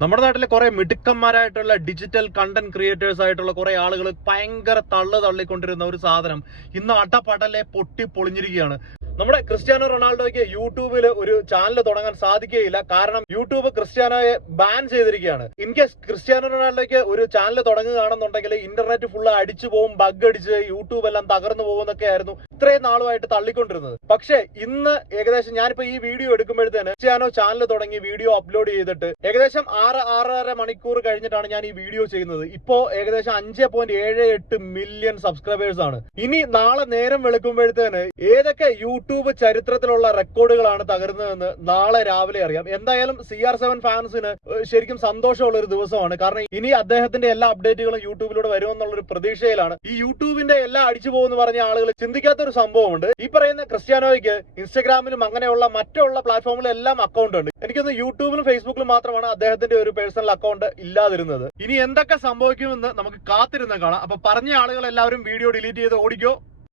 നമ്മുടെ നാട്ടിലെ കുറെ മിടുക്കന്മാരായിട്ടുള്ള ഡിജിറ്റൽ കണ്ടന്റ് ക്രിയേറ്റേഴ്സ് ആയിട്ടുള്ള കുറെ ആളുകൾ ഭയങ്കര തള്ളു തള്ളിക്കൊണ്ടിരുന്ന ഒരു സാധനം ഇന്ന് അടപടലെ പൊട്ടി പൊളിഞ്ഞിരിക്കുകയാണ്. നമ്മുടെ ക്രിസ്ത്യാനോ റൊണാൾഡോയ്ക്ക് യൂട്യൂബിൽ ഒരു ചാനൽ തുടങ്ങാൻ സാധിക്കുകയില്ല. കാരണം യൂട്യൂബ് ക്രിസ്ത്യാനോയെ ബാൻ ചെയ്തിരിക്കുകയാണ്. ഇൻ കേസ് ക്രിസ്ത്യാനോ റൊണാൾഡോയ്ക്ക് ഒരു ചാനൽ തുടങ്ങുകയാണെന്നുണ്ടെങ്കിൽ ഇന്റർനെറ്റ് ഫുള്ള് അടിച്ചു പോകും ബഗ് അടിച്ച് യൂട്യൂബ് എല്ലാം തകർന്നു പോകുന്നൊക്കെ ആയിരുന്നു ഇത്രയും നാളുമായിട്ട് തള്ളിക്കൊണ്ടിരുന്നത്. പക്ഷേ ഇന്ന് ഏകദേശം ഞാനിപ്പോ ഈ വീഡിയോ എടുക്കുമ്പോഴത്തേന് ക്രിസ്ത്യാനോ ചാനൽ തുടങ്ങി വീഡിയോ അപ്ലോഡ് ചെയ്തിട്ട് ഏകദേശം ആറ് ആറര മണിക്കൂർ കഴിഞ്ഞിട്ടാണ് ഞാൻ ഈ വീഡിയോ ചെയ്യുന്നത്. ഇപ്പോ ഏകദേശം അഞ്ച് പോയിന്റ് ഏഴ് എട്ട് മില്യൺ സബ്സ്ക്രൈബേഴ്സ് ആണ്. ഇനി നാളെ നേരം വെളുക്കുമ്പോഴത്തേന് ഏതൊക്കെ യൂട്യൂബ് ചരിത്രത്തിലുള്ള റെക്കോർഡുകളാണ് തകർന്നതെന്ന് നാളെ രാവിലെ അറിയാം. എന്തായാലും സി ആർ സെവൻ ഫാൻസിന് ശരിക്കും സന്തോഷമുള്ള ഒരു ദിവസമാണ്. കാരണം ഇനി അദ്ദേഹത്തിന്റെ എല്ലാ അപ്ഡേറ്റുകളും യൂട്യൂബിലൂടെ വരുമെന്നുള്ള ഒരു പ്രതീക്ഷയിലാണ്. ഈ യൂട്യൂബിന്റെ എല്ലാം അടിച്ചു പോകുമെന്ന് പറഞ്ഞ ആളുകൾ ചിന്തിക്കാത്ത ഒരു സംഭവമുണ്ട്. ഈ പറയുന്ന ക്രിസ്ത്യാനോയ്ക്ക് ഇൻസ്റ്റഗ്രാമിലും അങ്ങനെയുള്ള മറ്റുള്ള പ്ലാറ്റ്ഫോമിലും എല്ലാം അക്കൗണ്ട് ഉണ്ട്. എനിക്കൊന്ന് യൂട്യൂബിലും ഫേസ്ബുക്കിലും മാത്രമാണ് അദ്ദേഹത്തിന്റെ ഒരു പേഴ്സണൽ അക്കൗണ്ട് ഇല്ലാതിരുന്നത്. ഇനി എന്തൊക്കെ സംഭവിക്കുമെന്ന് നമുക്ക് കാത്തിരുന്ന് കാണാം. അപ്പൊ പറഞ്ഞ ആളുകൾ എല്ലാവരും വീഡിയോ ഡിലീറ്റ് ചെയ്ത് ഓടിക്കോ.